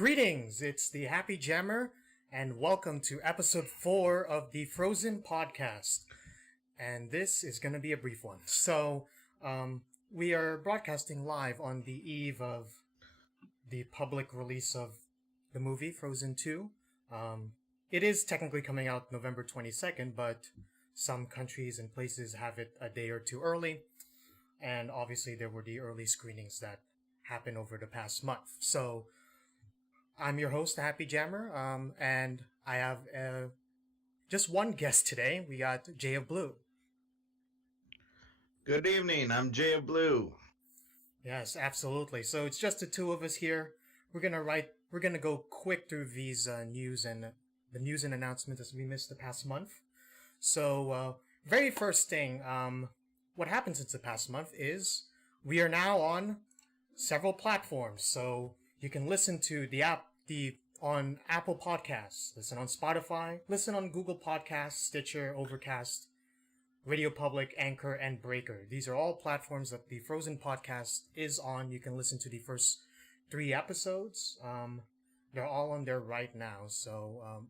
Greetings, it's the Happy Jammer, and welcome to episode 4 of the Frozen podcast. And this is going to be a brief one. We are broadcasting live on the eve of the public release of the movie Frozen 2. It is technically coming out November 22nd, but some countries and places have it a day or two early. And obviously, there were the early screenings that happened over the past month. So, I'm your host, the Happy Jammer, and I have just one guest today. We got Jay of Blue. Good evening, I'm Jay of Blue. Yes, absolutely. So it's just the two of us here. We're gonna go quick through these news and the news and announcements as we missed the past month. So, very first thing, what happened since the past month is we are now on several platforms. So you can listen to on Apple Podcasts, listen on Spotify, listen on Google Podcasts, Stitcher, Overcast, Radio Public, Anchor, and Breaker. These are all platforms that the Frozen podcast is on. You can listen to the first 3 episodes. They're all on there right now. So,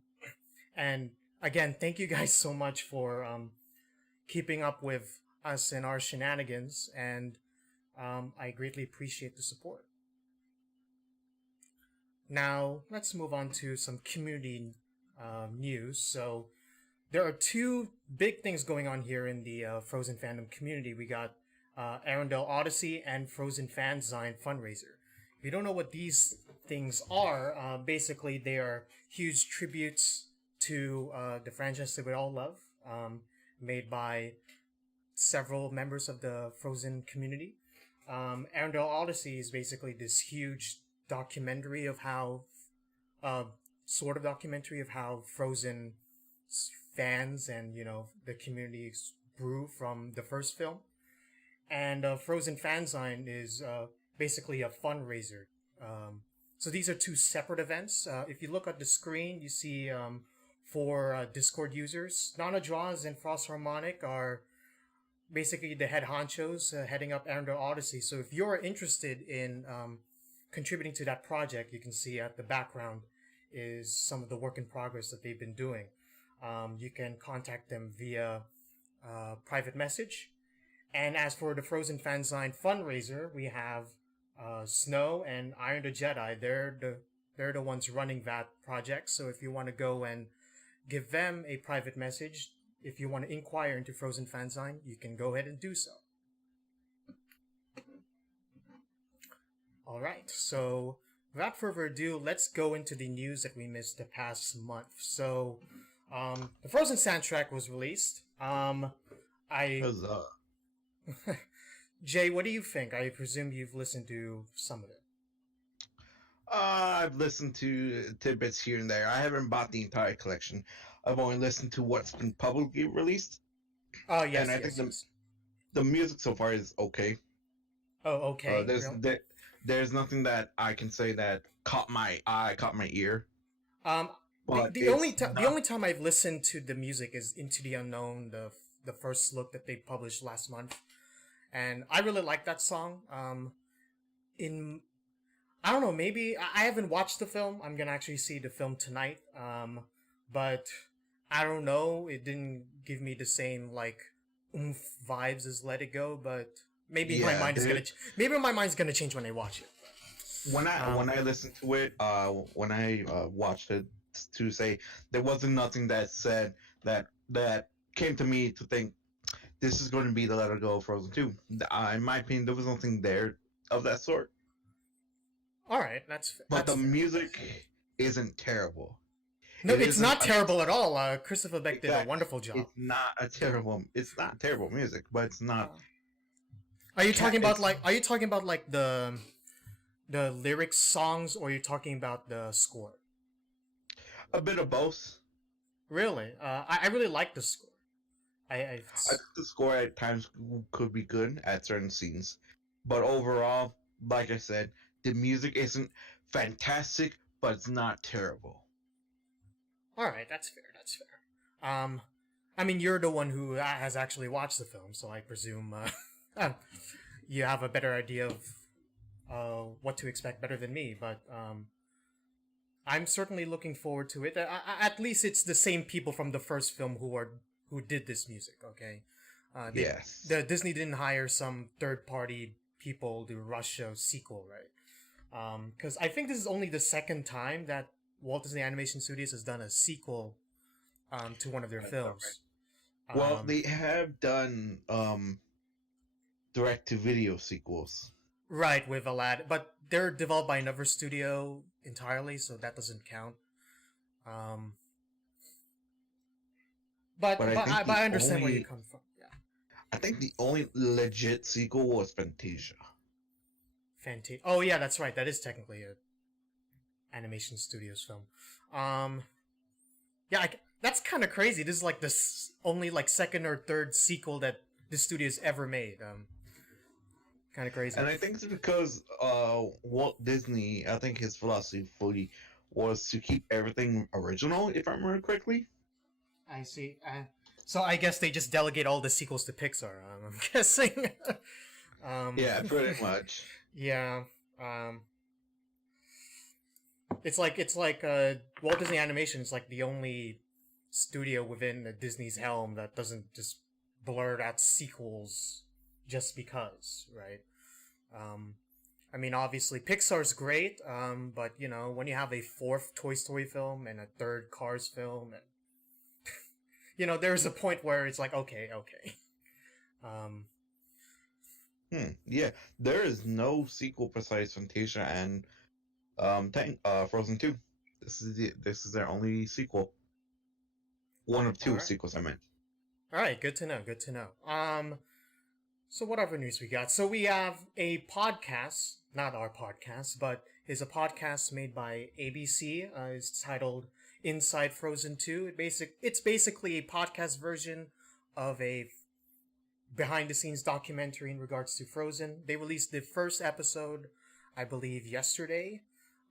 and again, thank you guys so much for keeping up with us and our shenanigans, and I greatly appreciate the support. Now, let's move on to some community news. So, there are 2 big things going on here in the Frozen fandom community. We got Arendelle Odyssey and Frozen Fanzine fundraiser. If you don't know what these things are, basically they are huge tributes to the franchise that we all love, made by several members of the Frozen community. Arendelle Odyssey is basically this huge documentary of how, sort of documentary of how Frozen fans and, the community grew from the first film. And Frozen Fanzine is basically a fundraiser. So these are 2 separate events. If you look at the screen, you see for Discord users, Nana Draws and Frost Harmonic are basically the head honchos heading up Arendelle Odyssey. So if you're interested in contributing to that project, you can see at the background is some of the work in progress that they've been doing. You can contact them via private message. And as for the Frozen Fanzine fundraiser, we have Snow and Iron the Jedi. They're the ones running that project. So if you want to go and give them a private message, if you want to inquire into Frozen Fanzine, you can go ahead and do so. Alright, so without further ado, let's go into the news that we missed the past month. So, the Frozen soundtrack was released. Huzzah. Jay, what do you think? I presume you've listened to some of it. I've listened to tidbits here and there. I haven't bought the entire collection. I've only listened to what's been publicly released. Oh, yes, and I think the music so far is okay. Oh, okay. There's nothing that I can say that caught my eye, caught my ear. The only time I've listened to the music is Into the Unknown, the first look that they published last month, and I really like that song. I don't know, maybe I haven't watched the film. I'm gonna actually see the film tonight. But I don't know. It didn't give me the same oomph vibes as Let It Go, but. Maybe my mind's gonna change when I watch it. When I listened to it, when I watched it, to say there wasn't nothing that said that came to me to think this is going to be the Let It Go of Frozen 2. In my opinion, there was nothing there of that sort. All right, that's. But the music isn't terrible. No, it's not terrible at all. Christopher Beck did a wonderful job. It's not terrible music, but it's not. Are you talking about the lyrics songs, or are you talking about the score? A bit of both. Really? I really like the score. I think the score at times could be good at certain scenes. But overall, like I said, the music isn't fantastic, but it's not terrible. Alright, that's fair. I mean, you're the one who has actually watched the film, so I presume you have a better idea of what to expect better than me, but I'm certainly looking forward to it. At least it's the same people from the first film who did this music. Okay, they Yes. the Disney didn't hire some third party people to rush a sequel, right? Because I think this is only the second time that Walt Disney Animation Studios has done a sequel to one of their Right. films. Well, Um, they have done direct to video sequels. right, with Aladdin, but they're developed by another studio entirely, so that doesn't count. Um, But but I understand where you come from. Yeah, I think the only legit sequel was Fantasia. Fantastic. Oh yeah, that's right. That is technically a animation studios film. Um, yeah, that's kind of crazy. This is like this only like second or third sequel that the studio's ever made. Kind of crazy. And I think it's because Walt Disney, I think his philosophy fully was to keep everything original, if I remember correctly. I see. So I guess they just delegate all the sequels to Pixar. I'm guessing. Yeah, pretty much. Yeah. Um, it's like Walt Disney Animation is like the only studio within the Disney's helm that doesn't just blurt out sequels just because, right? Um, I mean, obviously Pixar's great, but you know when you have a fourth Toy Story film and a third Cars film, and you know there's a point where it's like, okay. Um, Yeah, there is no sequel besides Fantasia and Frozen 2. This is their only sequel. One of all two right, sequels, I meant. all right, good to know, good to know. So what other news we got? So we have a podcast, not our podcast, but is a podcast made by ABC. It's titled Inside Frozen 2. It's basically a podcast version of a behind the scenes documentary in regards to Frozen. They released the first episode, I believe, yesterday.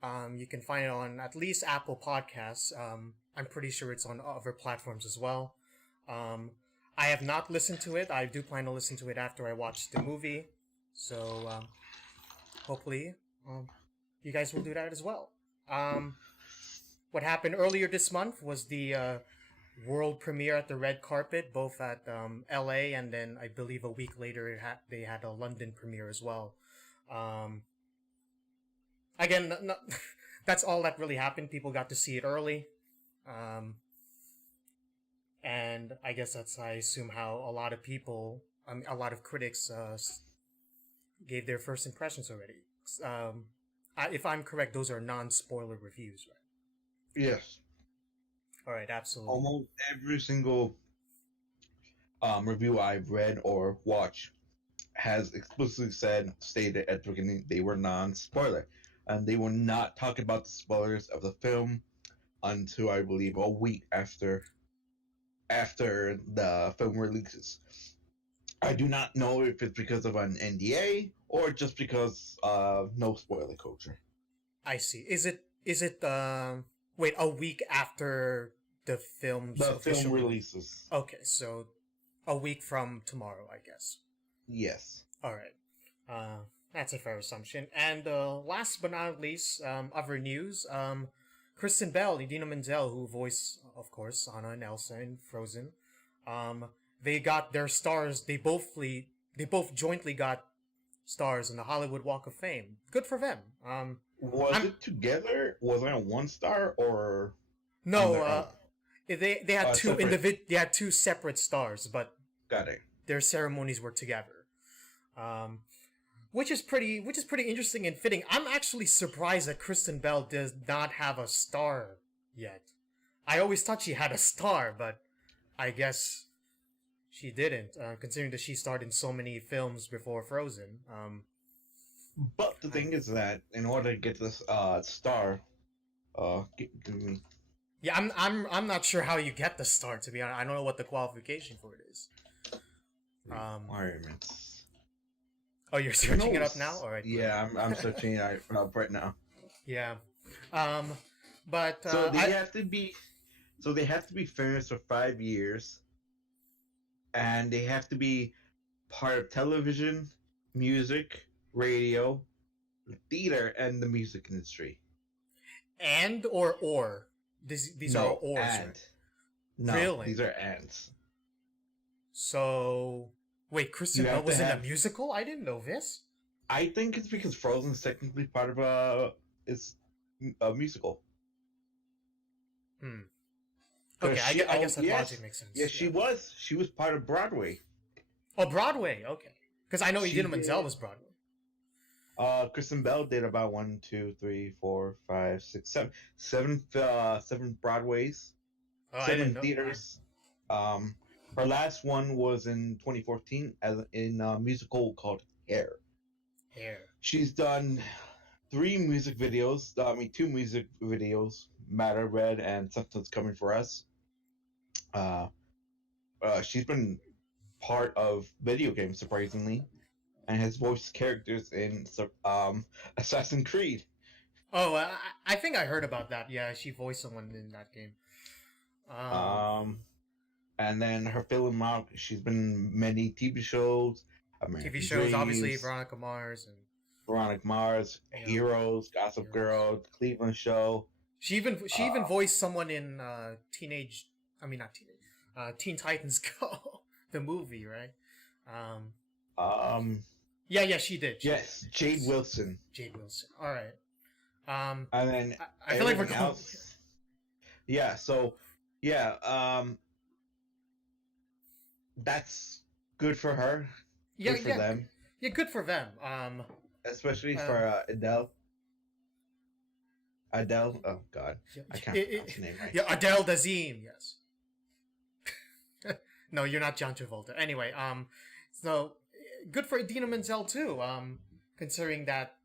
You can find it on at least Apple Podcasts. I'm pretty sure it's on other platforms as well. Um, I have not listened to it. I do plan to listen to it after I watch the movie. So hopefully you guys will do that as well. Um, what happened earlier this month was the world premiere at the red carpet, both at LA and then I believe a week later they had a London premiere as well. Um, again, that's all that really happened. People got to see it early. Um, and I guess I assume how a lot of people, a lot of critics gave their first impressions already. If I'm correct, those are non-spoiler reviews, right? Yes. All right, absolutely. Almost every single review I've read or watched has explicitly stated at the beginning they were non-spoiler, and they will not talk about the spoilers of the film until I believe a week after the film releases. I do not know if it's because of an NDA or just because of no spoiler culture. I see. Is it wait, a week after the film's The official film releases. Okay, so a week from tomorrow, I guess. Yes. All right. That's a fair assumption. And last but not least, other news. Kristen Bell, Idina Menzel, who voiced, of course, Anna and Elsa in Frozen. Um, they got their stars. They both jointly got stars in the Hollywood Walk of Fame. Good for them. Was I'm it together? Was it on one star or on no. their own? They had Separate. they had two separate stars, but Got it. their ceremonies were together. Um, which is pretty interesting and fitting. I'm actually surprised that Kristen Bell does not have a star yet. I always thought she had a star, but I guess she didn't, considering that she starred in so many films before Frozen. But the I, thing is that in order to get this star, give me yeah, I'm not sure how you get the star. To be honest, I don't know what the qualification for it is. Um, requirements. oh, you're You searching it know, up now. All right. yeah, I'm searching it up right now. Yeah. Um, but So they have to be famous for 5 years, and they have to be part of television, music, radio, theater, and the music industry. And or? These are all No, ors, and right? no, Really? these are ands. So wait, You Kristen Bell have to was in a have. musical? I didn't know this. I think it's because Frozen's technically part of it's a musical. Hmm. Because Okay, she, I oh guess that logic yes, makes yes, sense. she Yeah. was. She was part of Broadway. Oh, Broadway. Okay. Because I know She Idina Menzel did. was Broadway. Kristen Bell did about one, two, three, four, five, six, seven Broadways, Oh, I didn't seven know. Wow. theaters. Um, her last one was in 2014 as in a musical called Hair. Hair. She's done three music videos. I mean, two music videos: Matter Red and Something's Coming for Us. Uh, she's been part of video games surprisingly, and has voiced characters in Assassin's Creed. Oh, I think I heard about that. Yeah, she voiced someone in that game. Um, Um, and then her filmography, she's been in many TV shows: TV American shows, obviously Dreams, Veronica Mars, and Veronica Mars, you know, Heroes, Gossip Heroes. Girl, Cleveland Show. She even Uh, voiced someone in teenage. I mean, not teenage. Teen Titans Go, the movie, right? Um, um, yeah, she did. She did. yes, Jade Yes, Wilson, Jade Wilson. All right. Um, and then I feel like we're everything going. else. Yeah, so yeah, that's good for her, Yeah, good for yeah, them, yeah. Good for them. especially Uh, for Adele. Adele, oh God, yeah, I can't pronounce the name right. yeah, Adele Dazeem. Yes. No, you're not John Travolta. Anyway, so good for Idina Menzel too. Considering that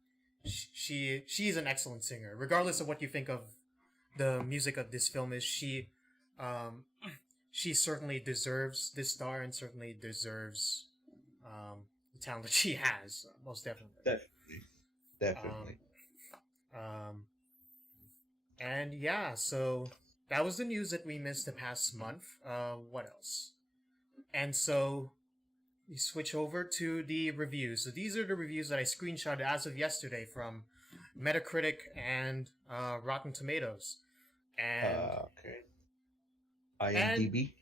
she's an excellent singer, regardless of what you think of the music of this film. Is um, she certainly deserves this star and certainly deserves the talent that she has, most definitely. Definitely, Um, definitely. um, and yeah, so that was the news that we missed the past month. What else? And so we switch over to the reviews. So these are the reviews that I screenshotted as of yesterday from Metacritic and Rotten Tomatoes. And Okay. and IMDb.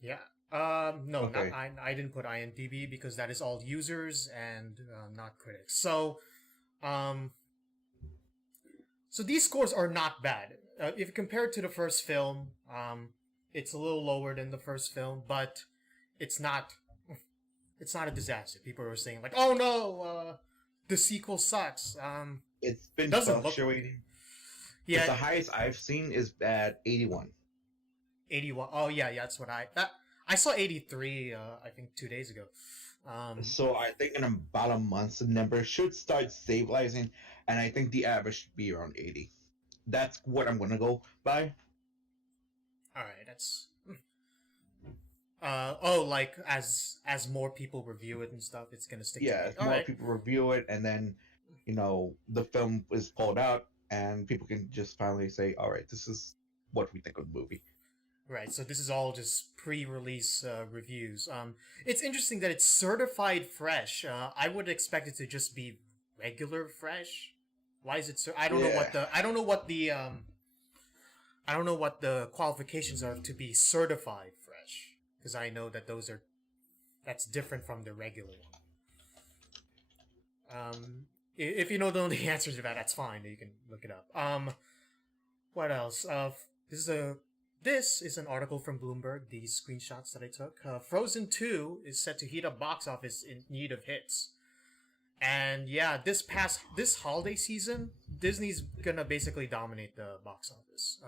yeah, no, not Okay. I didn't put IMDb because that is all users and not critics. So um, so these scores are not bad. If you compare it to the first film, it's a little lower than the first film, but it's not it's not a disaster. People are saying like, "Oh no, the sequel sucks." It's It been doesn't look. fluctuating because Yeah, the highest I've seen is at 81. 81. Oh yeah, that's what I saw 83. I think 2 days ago. So I think in about a month, the number should start stabilizing, and I think the average should be around 80. That's what I'm gonna go by. All right, that's. Oh, like as more people review it and stuff, it's gonna stick to Yeah, 80. if All more right. people review it, and then the film is pulled out, and people can just finally say, "All right, this is what we think of the movie." Right, so this is all just pre-release reviews. It's interesting that it's certified fresh. I would expect it to just be regular fresh. Why is it? I don't know Yeah, what the. I don't know what the. I don't know what the qualifications are to be certified fresh, because I know that those are. That's different from the regular one. If you know the answers to that, that's fine. You can look it up. What else? This is a this is an article from Bloomberg. These screenshots that I took. Frozen 2 is set to heat up box office in need of hits. And yeah, this holiday season, Disney's gonna basically dominate the box office.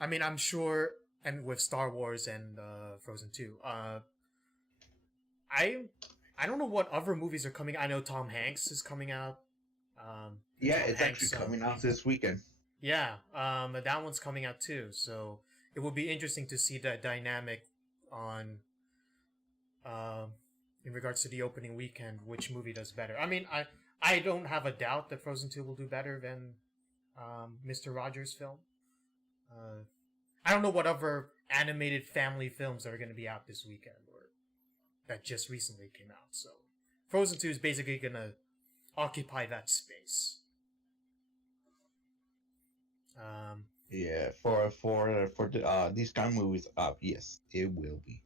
I mean, I'm sure, and with Star Wars and Frozen 2. I I don't know what other movies are coming. I know Tom Hanks is coming out. And yeah, Tom it's actually Hanks. coming out this weekend. Yeah, that one's coming out too. So it will be interesting to see the dynamic on, um, in regards to the opening weekend, which movie does better. I mean, I don't have a doubt that Frozen 2 will do better than Mr. Rogers' film. Uh, I don't know what other animated family films are going to be out this weekend or that just recently came out. So Frozen 2 is basically going to occupy that space. Yeah, for these kind of movies, yes, it will be.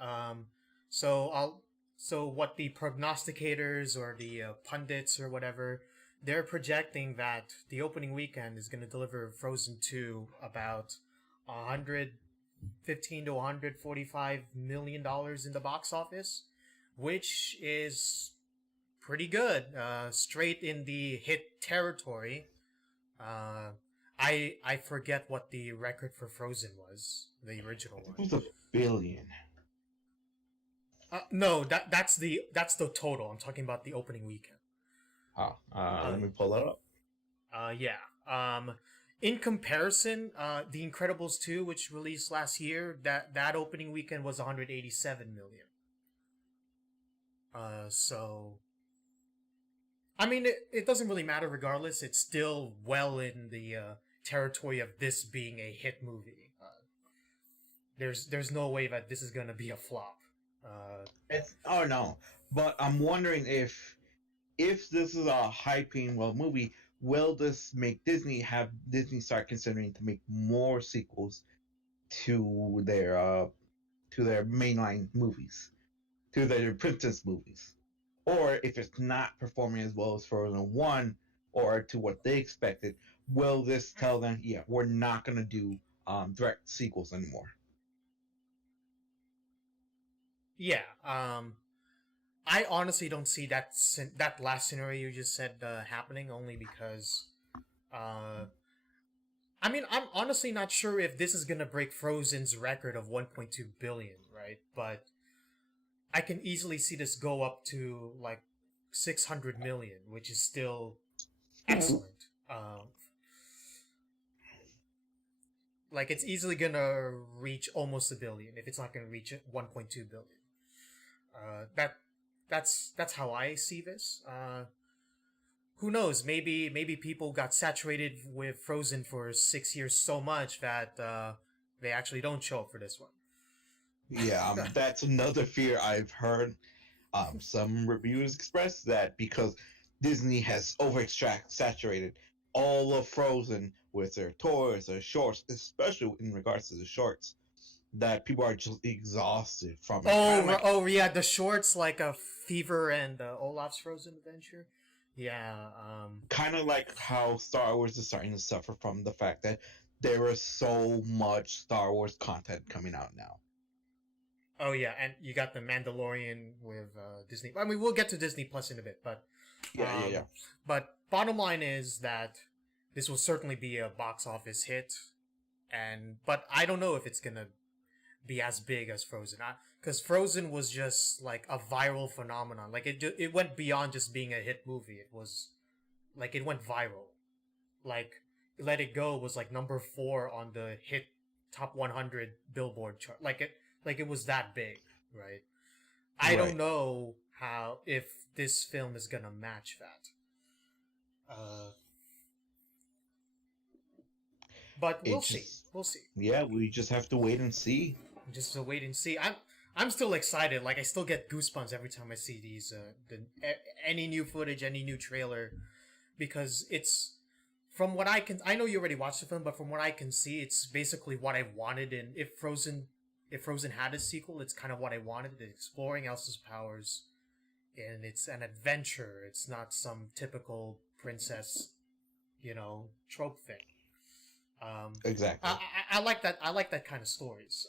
Um, so I'll so what the prognosticators or the pundits or whatever, they're projecting that the opening weekend is going to deliver Frozen 2 about 115 to 145 million dollars in the box office, which is pretty good. Straight in the hit territory. Uh, I forget what the record for Frozen was, the original I think one. it was a billion. No, that's the total. I'm talking about the opening weekend. Oh, Uh, let me pull that up. yeah. In comparison, The Incredibles 2, which released last year, that opening weekend was 187 million. So I mean, it doesn't really matter regardless. It's still well in the territory of this being a hit movie. There's no way that this is gonna be a flop. It's oh no, but I'm wondering if this is a hyping well movie, will this make Disney start considering to make more sequels to their mainline movies, to their princess movies, or if it's not performing as well as Frozen One, or to what they expected, will this tell them, yeah, we're not gonna do direct sequels anymore? Yeah. I honestly don't see that last scenario you just said happening, only because uh, I mean, I'm honestly not sure if this is gonna break Frozen's record of 1.2 billion, right? But I can easily see this go up to like 600 million, which is still excellent. Like it's easily gonna reach almost a billion if it's not gonna reach 1.2 billion. That's how I see this. Who knows? Maybe people got saturated with Frozen for 6 years so much that they actually don't show up for this one. Yeah, that's another fear I've heard. Some reviewers express that because Disney has over extract saturated all of Frozen with their toys, their shorts, especially in regards to the shorts, that people are just exhausted from it. Oh yeah, the shorts like a Fever and Olaf's Frozen Adventure. Yeah. Kind of like how Star Wars is starting to suffer from the fact that there is so much Star Wars content coming out now. Oh yeah, and you got the Mandalorian with Disney. I mean, we'll get to Disney Plus in a bit, but Yeah. but bottom line is that this will certainly be a box office hit, and but I don't know if it's gonna be as big as Frozen, because Frozen was just like a viral phenomenon. Like it went beyond just being a hit movie. It was like it went viral. Like Let It Go was like number 4 on the hit top 100 Billboard chart. Like it was that big, right? I don't Right. know how if this film is gonna match that. Uh, but we'll It see. just, We'll see. yeah, we just have to wait and see. Just to wait and see. I'm still excited. Like I still get goosebumps every time I see these any new footage, any new trailer, because it's from what I can. I know you already watched the film, but from what I can see, it's basically what I wanted. And if Frozen had a sequel, it's kind of what I wanted. It's exploring Elsa's powers, and it's an adventure. It's not some typical princess, trope thing. Exactly. I like that. I like that kind of story. So.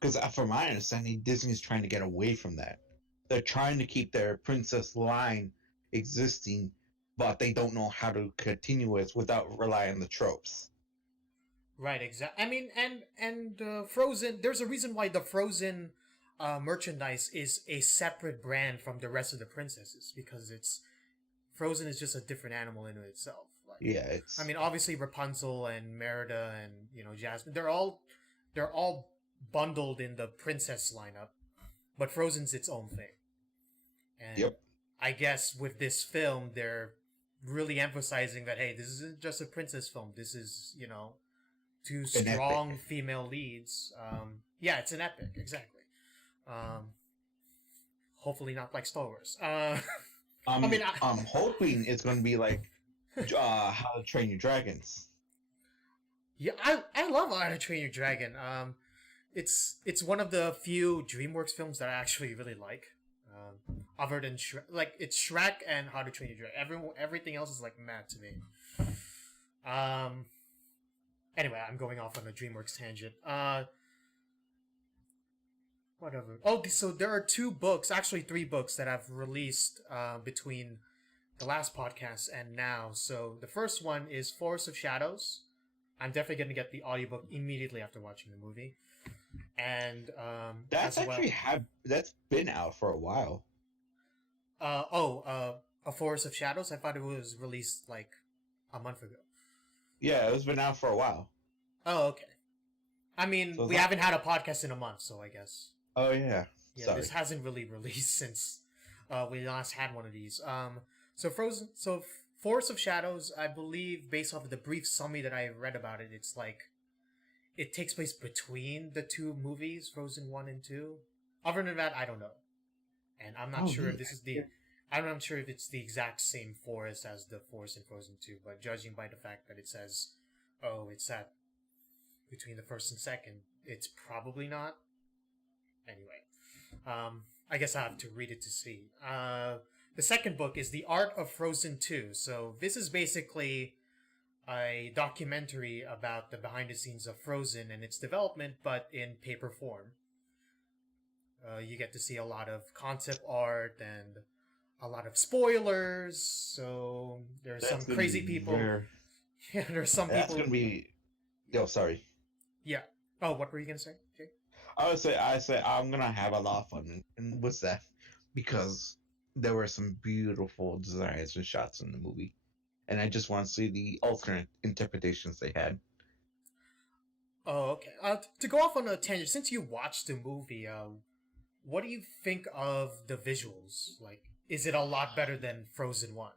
Because from my understanding, Disney's trying to get away from that. They're trying to keep their princess line existing, but they don't know how to continue it without relying on the tropes. Right, exactly. I mean, and Frozen. There's a reason why the Frozen merchandise is a separate brand from the rest of the princesses, because it's Frozen is just a different animal in itself. Like, Yeah, I it's mean, obviously Rapunzel and Merida and Jasmine. They're all bundled in the princess lineup, but Frozen's its own thing. And yep, I guess with this film, they're really emphasizing that hey, this isn't just a princess film. This is two an epic. strong female leads. Yeah, it's an epic, exactly. Um, hopefully not like Star Wars. I mean, I'm hoping it's going to be like How to Train Your Dragons. Yeah, I love How to Train Your Dragon. It's one of the few DreamWorks films that I actually really like. Other than Shrek, like it's Shrek and How to Train Your Dragon. Everything else is like mad to me. Um. Anyway, I'm going off on a DreamWorks tangent. Whatever. Oh, so there are two books, actually three books that I've released between the last podcast and now. So the first one is Forest of Shadows. I'm definitely going to get the audiobook immediately after watching the movie. And That's as well, actually that's been out for a while. A Forest of Shadows. I thought it was released like a month ago. Yeah, it's been out for a while. Oh, okay. I mean, So we haven't had a podcast in a month, so I guess. Oh yeah. Yeah, Sorry. this hasn't really released since we last had one of these. Forest of Shadows, I believe, based off of the brief summary that I read about it, it's like it takes place between the two movies, Frozen 1 and 2. Other than that, I don't know. And I'm not sure if this is the I'm not sure if it's the exact same forest as the forest in Frozen 2, but judging by the fact that it says, oh, it's at between the first and second, it's probably not. Anyway, I guess I have to read it to see. The second book is The Art of Frozen 2. So this is basically a documentary about the behind the scenes of Frozen and its development, but in paper form. You get to see a lot of concept art and a lot of spoilers. So there's some crazy people. Yeah, there's some people. That's gonna be. Yo, sorry. Yeah. Oh, what were you gonna say? Okay. I say I'm gonna have a lot of fun, and what's that? Because there were some beautiful designs and shots in the movie, and I just want to see the alternate interpretations they had. Oh, okay. To go off on a tangent, since you watched the movie, what do you think of the visuals? Like, is it a lot better than Frozen 1?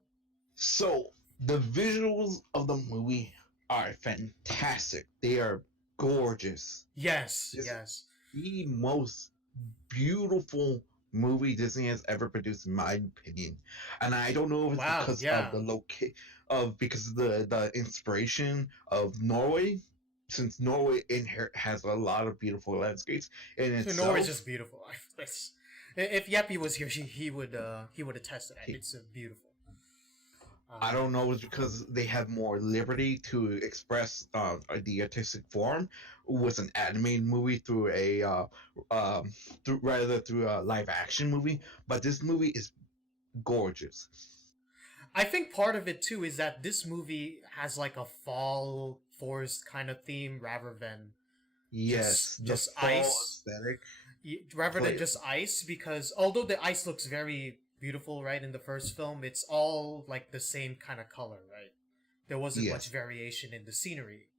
So the visuals of the movie are fantastic. They are gorgeous. Yes, It's yes. the most beautiful movie Disney has ever produced, in my opinion. And I don't know if it's because of the because of the inspiration of Norway, since Norway has a lot of beautiful landscapes in itself. Norway's just beautiful. If Yeppy was here, he would attest to that. It's beautiful. I don't know, it's because they have more liberty to express the artistic form with an animated movie through through a live action movie. But this movie is gorgeous. I think part of it too is that this movie has like a fall forest kind of theme rather than just ice aesthetic. Rather than just ice, because although the ice looks very beautiful, right, in the first film, it's all like the same kind of color, right? There wasn't much variation in the scenery.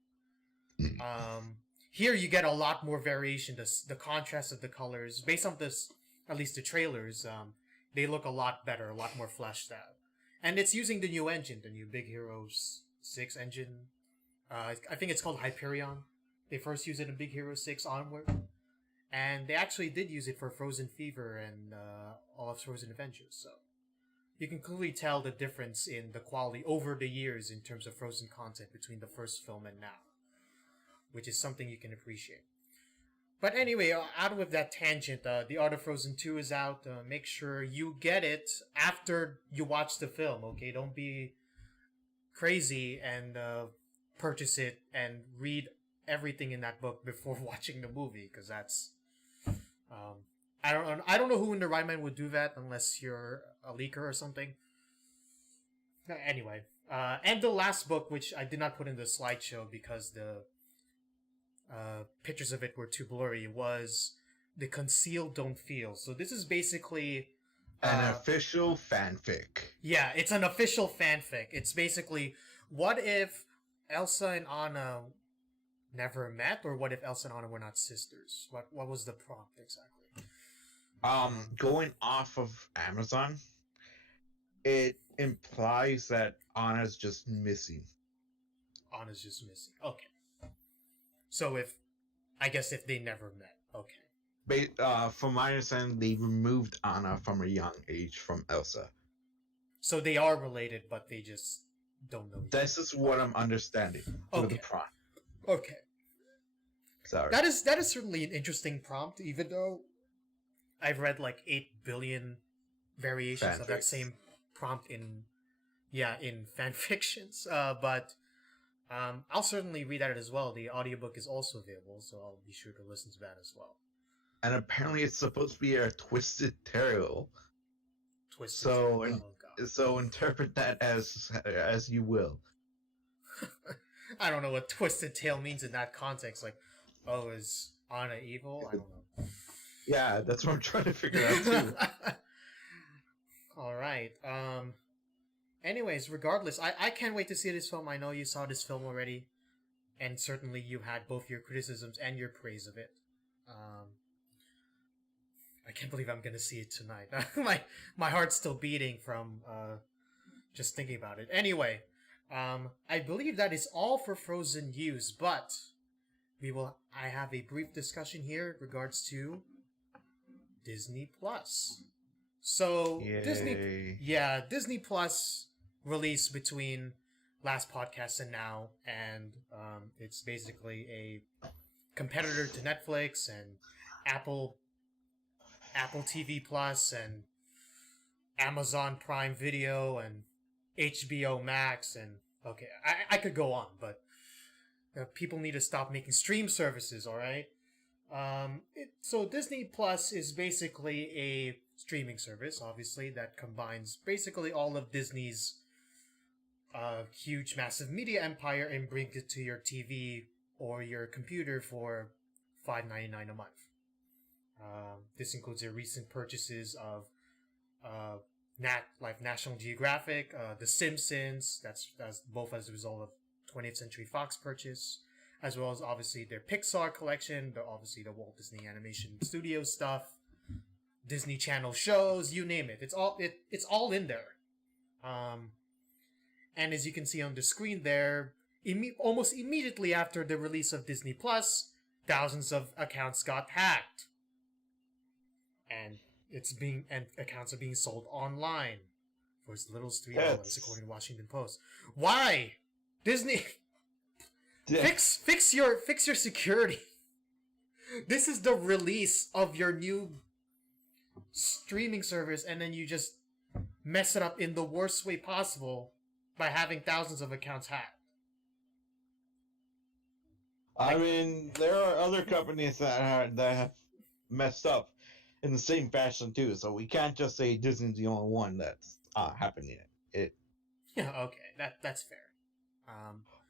Here you get a lot more variation. The contrast of the colors, based on this, at least the trailers, they look a lot better, a lot more fleshed out. And it's using the new engine, the new Big Hero 6 engine. I think it's called Hyperion. They first used it in Big Hero 6 onward. And they actually did use it for Frozen Fever and all of Frozen Adventures. So you can clearly tell the difference in the quality over the years in terms of Frozen content between the first film and now, which is something you can appreciate. But anyway, out with that tangent, The Art of Frozen 2 is out. Make sure you get it after you watch the film, okay? Don't be crazy and purchase it and read everything in that book before watching the movie, because that's I don't know who in the right mind would do that unless you're a leaker or something. Anyway, and the last book, which I did not put in the slideshow because the pictures of it were too blurry, was The Conceal Don't Feel. So this is basically an official fanfic. Yeah, it's an official fanfic. It's basically, what if Elsa and Anna never met, or what if Elsa and Anna were not sisters? What was the prompt exactly? Going off of Amazon, it implies that Anna's just missing. Anna's just missing. Okay. So if they never met, okay. From my understanding, they removed Anna from a young age from Elsa. So they are related, but they just don't know. This is what I'm understanding. Okay. The prompt. Okay. Sorry. That is certainly an interesting prompt, even though I've read like 8 billion variations of that Fanfics. same prompt in fan fictions. But I'll certainly read that as well. The audiobook is also available, so I'll be sure to listen to that as well. And apparently it's supposed to be a twisted tale. Twisted Tale. So Oh god. so interpret that as you will. I don't know what Twisted Tale means in that context. Like, oh, is Anna evil? I don't Yeah, that's what I'm trying to figure out too. know. All right. Anyways, regardless, I can't wait to see this film. I know you saw this film already, and certainly you had both your criticisms and your praise of it. Um, I can't believe I'm gonna see it tonight. My heart's still beating from just thinking about it. Anyway, I believe that is all for Frozen news, but I have a brief discussion here in regards to Disney Plus. So Yay. Disney Plus released between last podcast and now, and it's basically a competitor to Netflix and Apple TV Plus and Amazon Prime Video and HBO Max and okay, I could go on, but people need to stop making stream services. All right. So Disney Plus is basically a streaming service, obviously, that combines basically all of Disney's huge, massive media empire and brings it to your TV or your computer for $5.99 a month. This includes their recent purchases of National Geographic, The Simpsons. That's both as a result of 20th Century Fox purchase, as well as obviously their Pixar collection, obviously the Walt Disney Animation Studios stuff, Disney Channel shows, you name it. It's all in there. And as you can see on the screen there, almost immediately after the release of Disney Plus, thousands of accounts got hacked, and accounts are being sold online for as little as $3, according to Washington Post. Why, Disney? Fix your security. This is the release of your new streaming service, and then you just mess it up in the worst way possible by having thousands of accounts hacked. I mean, there are other companies that have messed up in the same fashion too, so we can't just say Disney's the only one that's happening. Yeah, okay, that's fair.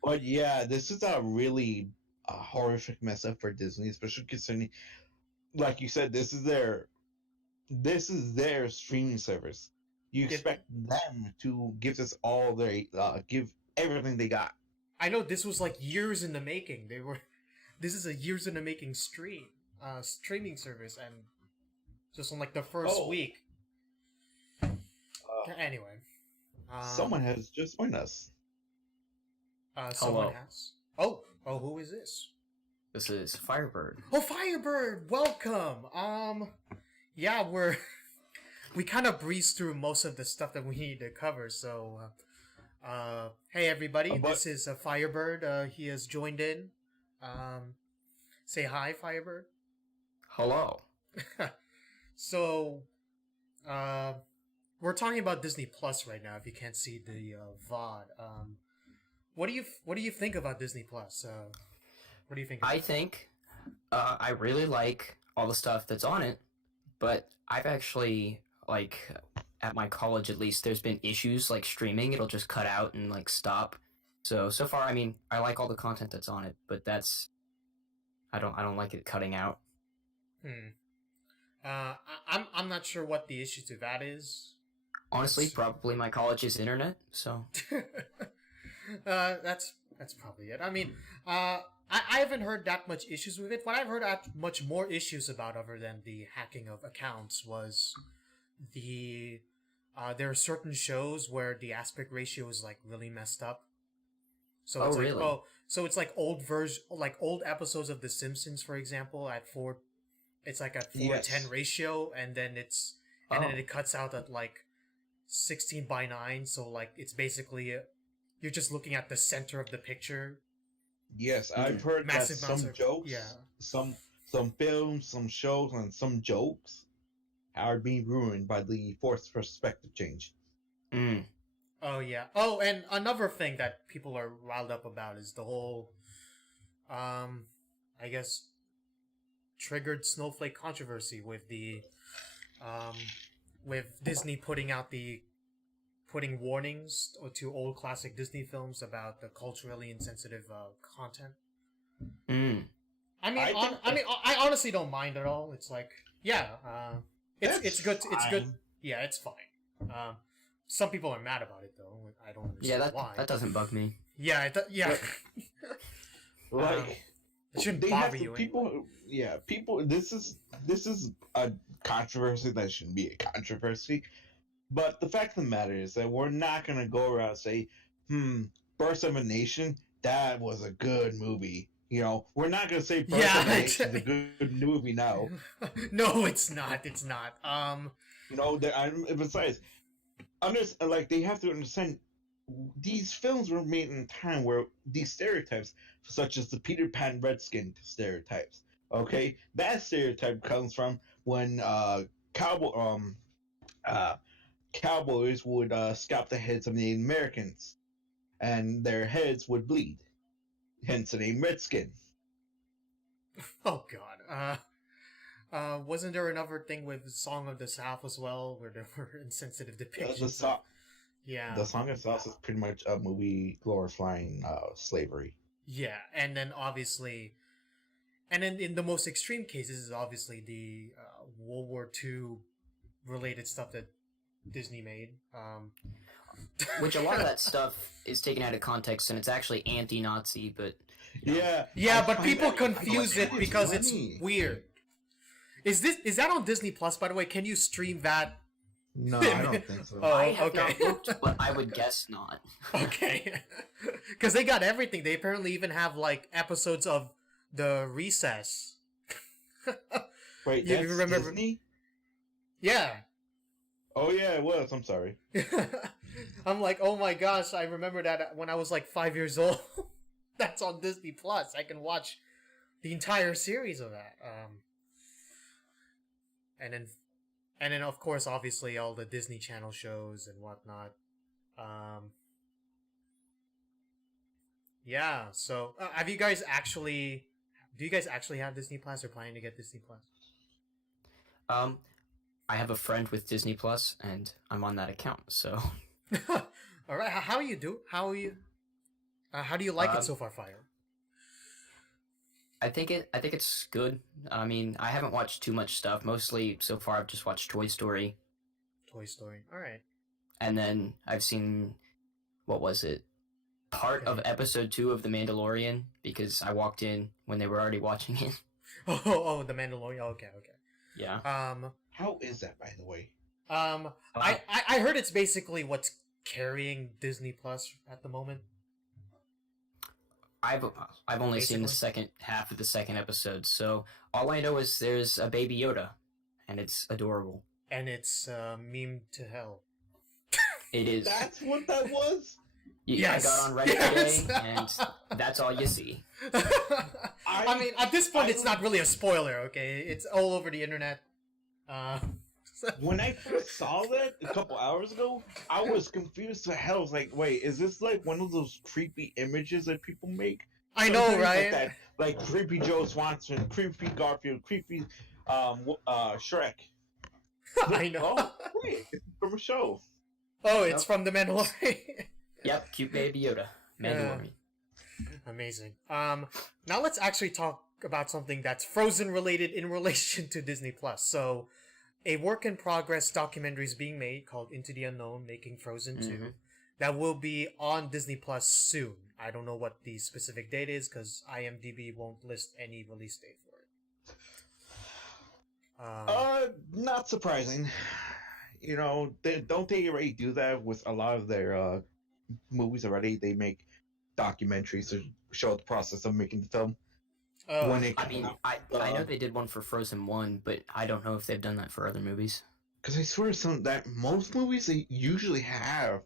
But yeah, this is a really horrific mess up for Disney, especially considering, like you said, this is their streaming service. You expect them to give us all their give everything they got. I know this was like years in the making. This is a years in the making streaming service, and just on like the first week. Anyway, someone has just joined us. Someone has. Oh, who is this? This is Firebird. Oh, Firebird, welcome. Yeah, we kind of breezed through most of the stuff that we need to cover. So, hey everybody, this is Firebird. He has joined in. Say hi, Firebird. Hello. So, we're talking about Disney Plus right now. If you can't see the VOD, what do you think about Disney Plus? What do you think? I think I really like all the stuff that's on it, but I've actually at my college at least, there's been issues like streaming. It'll just cut out and stop. So far, I mean, I like all the content that's on it, but I don't like it cutting out. I'm not sure what the issue to that is. Honestly, probably my college's internet. So that's probably it. I mean, I haven't heard that much issues with it. What I've heard much more issues about, other than the hacking of accounts, was there are certain shows where the aspect ratio is like really messed up. So it's really? So it's like old episodes of The Simpsons, for example, it's like at 4:10 ratio, and then then it cuts out at like 16:9. So like it's basically you're just looking at the center of the picture. Yes, I've heard that Massive amounts some of yeah. jokes, some films, some shows, and some jokes are being ruined by the forced perspective change. Mm. Oh yeah. Oh, and another thing that people are riled up about is the whole, um, I guess, triggered snowflake controversy um, with Disney putting warnings to old classic Disney films about the culturally insensitive content. Mm. I think I honestly don't mind at all. It's like, yeah, it's that's good. It's good. fine. Yeah, it's fine. Um, some people are mad about it though. I don't Yeah, understand why. that doesn't bug me. Yeah, yeah. Like It shouldn't they have bother to you people. anyway. Yeah, people. This is a controversy that shouldn't be a controversy. But the fact of the matter is that we're not gonna go around and say, Birth of a Nation, that was a good movie. We're not gonna say Birth Yeah, of a Nation is a good movie now. No, it's not. It's not. Besides, like they have to understand these films were made in a time where these stereotypes, such as the Peter Pan Redskin stereotypes, okay, that stereotype comes from when cowboy uh cowboys would scalp the heads of Native Americans, and their heads would bleed. Hence the name Redskin. Oh God. Wasn't there another thing with Song of the South as well, where there were insensitive The depictions? song, Yeah, the song itself is pretty much a movie glorifying slavery. yeah, and then obviously, and then in the most extreme cases is obviously the World War II related stuff that Disney made. Which a lot of that stuff is taken out of context, and it's actually anti-Nazi. But Yeah, Yeah, I but find people that- confuse it because it's funny. weird. Is that on Disney Plus, by the way? Can you stream that? No, I don't think so. Oh, I have okay. not looked, but I would guess not. Okay. Because they got everything. They apparently even have like episodes of The Recess. Wait, You that's remember- Disney? Yeah. Oh yeah, it was. I'm sorry. I'm like, oh my gosh, I remember that when I was like 5 years old. That's on Disney Plus. I can watch the entire series of that. And then of course, obviously, all the Disney Channel shows and whatnot. Yeah. So, have you guys actually? Do you guys actually have Disney Plus or planning to get Disney Plus? Um, I have a friend with Disney Plus, and I'm on that account. So All right. How are you do? How are you? How do you like it so far, Fire? I think it's good. I mean, I haven't watched too much stuff. Mostly so far, I've just watched Toy Story, Toy Story. All right. and then I've seen what was it? Part of Okay. episode 2 of The Mandalorian because I walked in when they were already watching it. Oh, The Mandalorian. Okay, okay. Yeah. How is that, by the way? I heard it's basically what's carrying Disney Plus at the moment. I've only seen the Basically. second half of the second episode, so all I know is there's a baby Yoda, and it's adorable. And it's meme to hell. It is. That's what that was. Yes. I got on Reddit Yes. today, and that's all you see. I mean, at this point, it's not really a spoiler. Okay, it's all over the internet. When I first saw that a couple hours ago, I was confused to hell. I was like, wait, is this like one of those creepy images that people make? I know, Sometimes right? Like that, like creepy Joe Swanson, creepy Garfield, creepy Shrek. I know. Oh, wait, it's from a show. Oh, it's from The Mandalorian. Yep, cute baby Yoda, Mandalorian. Amazing. Now let's actually talk about something that's Frozen related in relation to Disney Plus. So, a work in progress documentary is being made called Into the Unknown, Making Frozen 2. Mhm. That will be on Disney Plus soon. I don't know what the specific date is because IMDb won't list any release date for it. Not surprising. Don't they already do that with a lot of their movies already? They make documentaries to show the process of making the film. Oh, When it I mean, I know they did one for Frozen 1, but I don't know if they've done that for other movies. Because I swear that most movies they usually have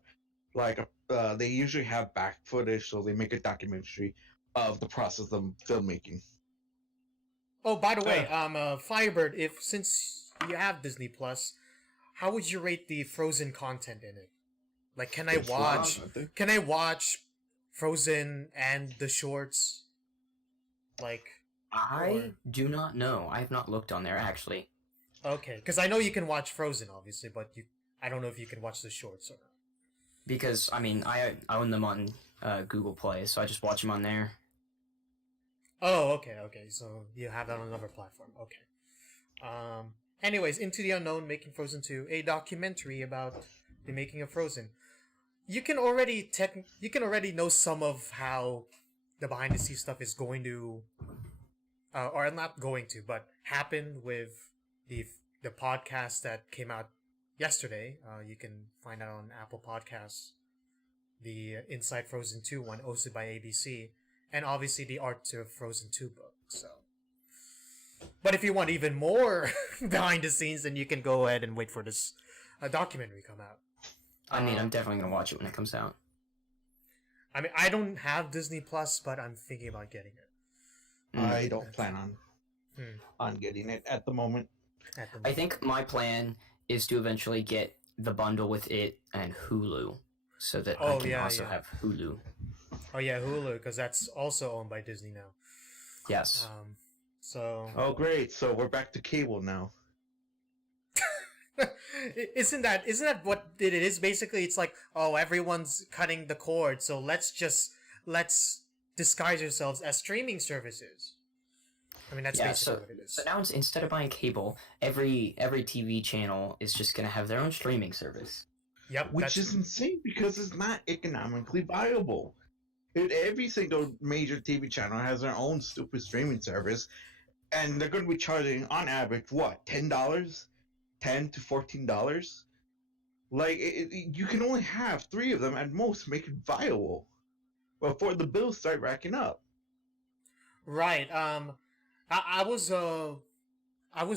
they usually have back footage, so they make a documentary of the process of filmmaking. Oh, by the way, Firebird, if since you have Disney Plus, how would you rate the Frozen content in it? Like, can I It's long, watch? I think. Can I watch Frozen and the shorts? Like, I do not know. I have not looked on there actually. okay, because I know you can watch Frozen, obviously, but I don't know if you can watch the shorts or not. Because I mean, I own them on Google Play, so I just watch them on there. Oh, okay. So you have that on another platform. Okay. Anyways, Into the Unknown, Making Frozen 2, a documentary about the making of Frozen. You can already know some of how the behind the scenes stuff is going to, or not going to, but happen with the podcast that came out yesterday. You can find out on Apple Podcasts, the Inside Frozen 2 one, hosted by ABC, and obviously the Art of Frozen 2 book. So, but if you want even more behind the scenes, then you can go ahead and wait for this documentary come out. I mean, I'm definitely gonna watch it when it comes out. I mean, I don't have Disney Plus, but I'm thinking about getting it. I don't plan on getting it at the moment. I think my plan is to eventually get the bundle with it and Hulu, so that I can also have Hulu. Oh yeah, Hulu, because that's also owned by Disney now. Yes. So. Oh great! So we're back to cable now. Isn't that what it is? Basically, it's like, oh, everyone's cutting the cord, so let's disguise ourselves as streaming services. I mean, that's basically what it is. So now instead of buying cable, every TV channel is just gonna have their own streaming service. Yep, which is insane because it's not economically viable. Every single major TV channel has their own stupid streaming service, and they're going to be charging on average what, $10, $10 to $14. Like you can only have 3 of them at most to make it viable before the bills start racking up. Right. I was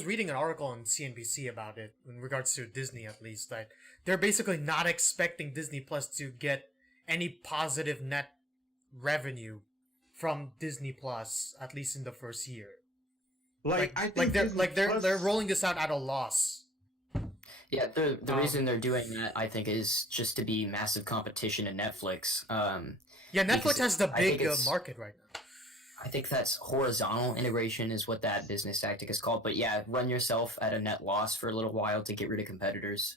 reading an article on CNBC about it in regards to Disney, at least, that they're basically not expecting Disney Plus to get any positive net revenue from Disney Plus, at least in the first year. I think they're rolling this out at a loss. Yeah, the reason they're doing that, I think, is just to be massive competition to Netflix. Yeah, Netflix has the big market right now. I think that's horizontal integration is what that business tactic is called. But yeah, run yourself at a net loss for a little while to get rid of competitors.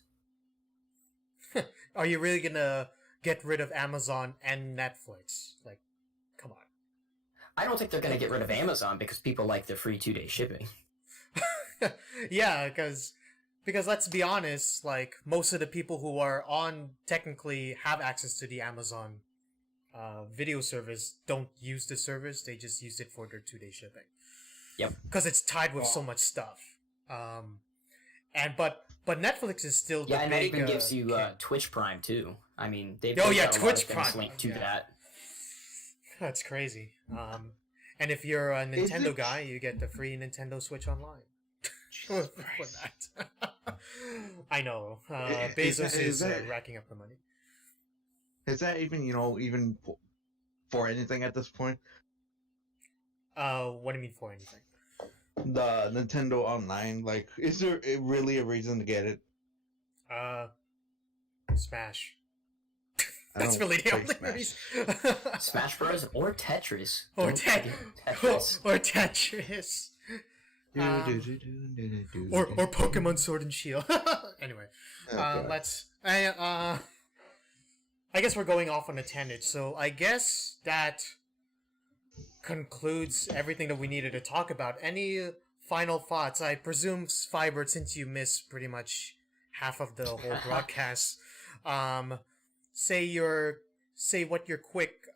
Are you really gonna get rid of Amazon and Netflix? Like, come on. I don't think they're gonna get rid of Amazon because people like the free 2-day shipping. Yeah, because let's be honest, like, most of the people who are on technically have access to the Amazon video service don't use the service. They just use it for their 2-day shipping. Yep. Because it's tied with so much stuff. But Netflix is still the and big, that even gives you Twitch Prime too. I mean, they've Twitch Prime Prime linked to that. That's crazy. And if you're a Nintendo guy, you get the free Nintendo Switch Online. For that. I know. Bezos is racking up the money. Is that even for anything at this point? What do you mean for anything? The Nintendo Online, like, is there really a reason to get it? Smash. That's really the only reason. Smash Bros. Or Tetris. Or Tetris. Or Tetris. Or Pokemon Sword and Shield. Anyway, I guess we're going off on a tangent, so I guess that concludes everything that we needed to talk about. Any final thoughts? I presume, Firebird, since you missed pretty much half of the whole broadcast, say what your quick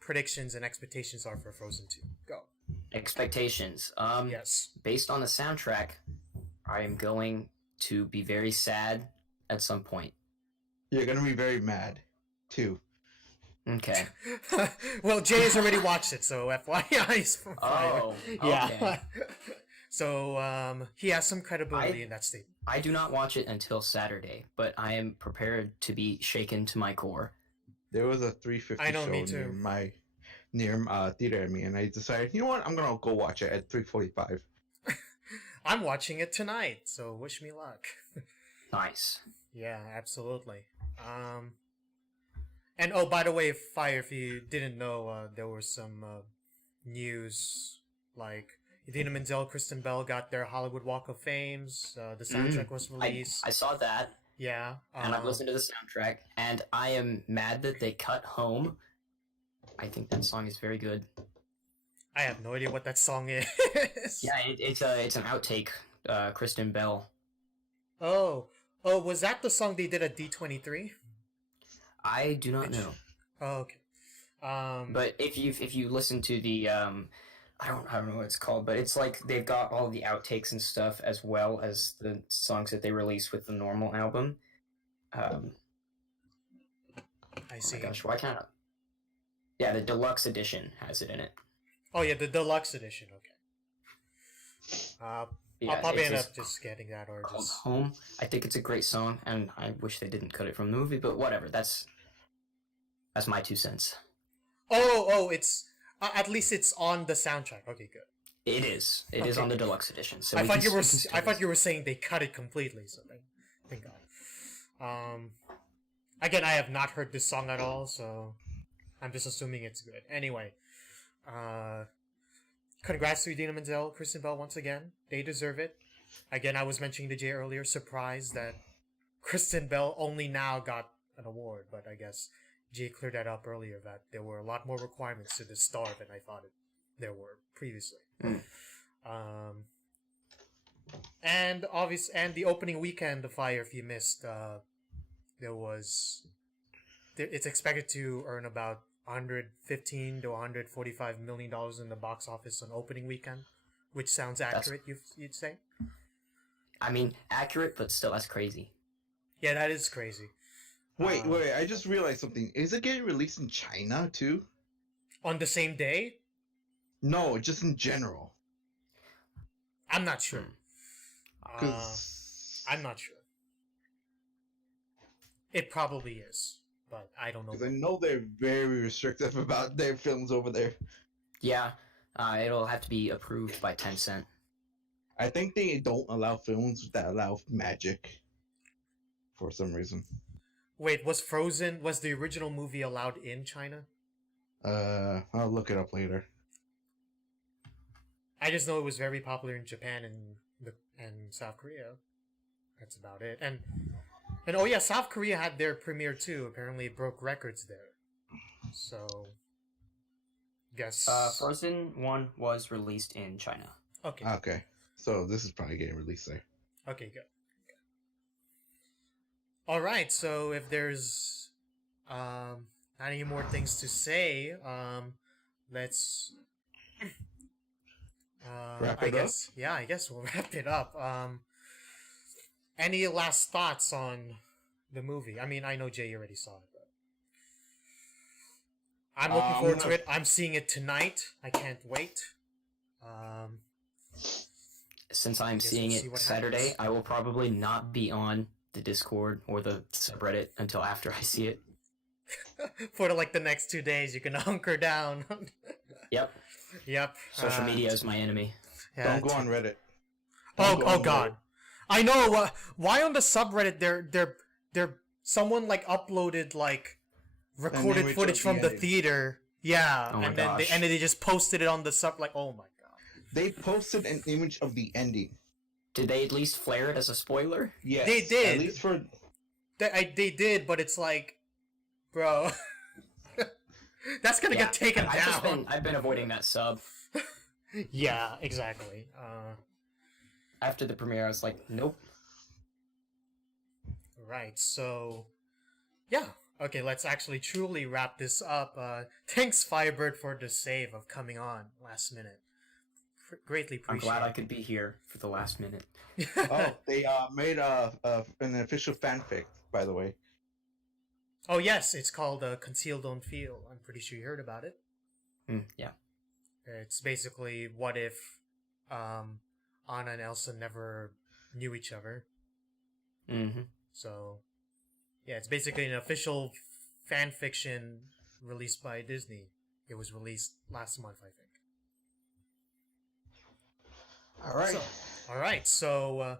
predictions and expectations are for Frozen 2. Go. Expectations. Yes. Based on the soundtrack, I am going to be very sad at some point. You're gonna be very mad, too. Okay. Well, Jay has already watched it, so FYI. Oh, okay. Yeah. So he has some credibility in that statement. I do not watch it until Saturday, but I am prepared to be shaken to my core. There was a 350 I know, show me too. near my near theater at me, and I decided, you know what, I'm gonna go watch it at 3:45. I'm watching it tonight, so wish me luck. Nice. Yeah, absolutely. And oh, by the way, Fire, if you didn't know, there was some news like Idina Menzel, Kristen Bell got their Hollywood Walk of Fames. The soundtrack was released. I saw that, Yeah, and I've listened to the soundtrack, and I am mad that they cut Home. I think that song is very good. I have no idea what that song is. Yeah, it's an outtake. Kristen Bell. Oh, was that the song they did at D23? I do not know. Oh, okay. But if you listen to the I don't know what it's called, but it's like they've got all the outtakes and stuff as well as the songs that they release with the normal album. I Oh see. my gosh, why can't I? Yeah, the deluxe edition has it in it. Oh yeah, the deluxe edition. Okay. Yeah, I'll probably it's end just up just getting that or called just. Home. I think it's a great song, and I wish they didn't cut it from the movie, but whatever. That's my 2 cents. Oh, it's at least it's on the soundtrack. Okay, good. It is. It is Okay. on the deluxe edition. So I we thought can- you were. we can still I thought listen. you were saying they cut it completely. So thank God. Again, I have not heard this song at all, so I'm just assuming it's good. Anyway, congrats to Idina Menzel, Kristen Bell once again. They deserve it. Again, I was mentioning to Jay earlier, surprised that Kristen Bell only now got an award, but I guess Jay cleared that up earlier that there were a lot more requirements to this star than I thought there were previously. Mm. And the opening weekend of Fire, if you missed, it's expected to earn about $115 to $145 million in the box office on opening weekend, which sounds accurate. You'd say? I mean, accurate, but still, that's crazy. Yeah, that is crazy. Wait, I just realized something. Is it getting released in China too? On the same day? No, just in general. I'm not sure. Because I'm not sure. It probably is, but I don't know. I know they're very restrictive about their films over there. Yeah, it'll have to be approved by Tencent. I think they don't allow films that allow magic for some reason. Wait, was the original movie allowed in China? I'll look it up later. I just know it was very popular in Japan and South Korea. That's about it. And oh yeah, South Korea had their premiere too. Apparently, it broke records there. So, guess. Frozen 1 was released in China. Okay. Okay, so this is probably getting released there. Okay, good. All right. So if there's not any more things to say, let's. Wrap I it guess. Yeah, I guess we'll wrap it up. Any last thoughts on the movie? I mean, I know Jay already saw it, but I'm looking forward to it. I'm seeing it tonight. I can't wait. Since I'm Guess seeing we'll see it what Saturday, happens. I will probably not be on the Discord or the subreddit until after I see it. For the next 2 days, you can hunker down. Yep. Yep. Social media is my enemy. Yeah, Don't go on Reddit. Oh, Don't go oh on God! I know. Why on the subreddit they're someone uploaded recorded image footage of from the the ending. theater. Yeah, Oh my and then gosh. they just posted it on the sub. Oh my God! They posted an image of the ending. Did they at least flare it as a spoiler? Yes, They did. At least for They did, but it's bro, that's gonna get taken down. I've been avoiding that sub. Yeah, exactly. After the premiere, I was like, nope. Right. So, yeah. Okay, let's actually truly wrap this up. Thanks, Firebird, for the save of coming on last minute. Greatly I'm appreciate glad I it. could be here for the last minute. oh, they made an official fanfic, by the way. Oh yes, it's called Conceal Don't Feel. I'm pretty sure you heard about it. Yeah. It's basically what if Anna and Elsa never knew each other. Mm-hmm. So yeah, it's basically an official fan fiction released by Disney It was released last month, I think. All right. All right. So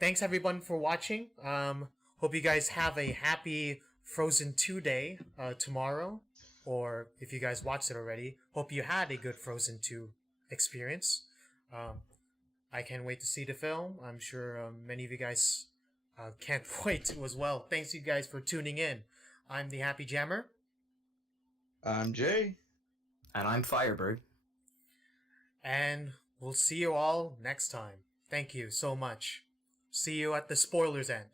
thanks everyone for watching. Hope you guys have a happy Frozen 2 day tomorrow, or if you guys watched it already, hope you had a good Frozen 2 experience. I can't wait to see the film. I'm sure many of you guys can't wait to as well. Thanks you guys for tuning in. I'm the Happy Jammer. I'm Jay. And I'm Firebird. And we'll see you all next time. Thank you so much. See you at the spoilers end.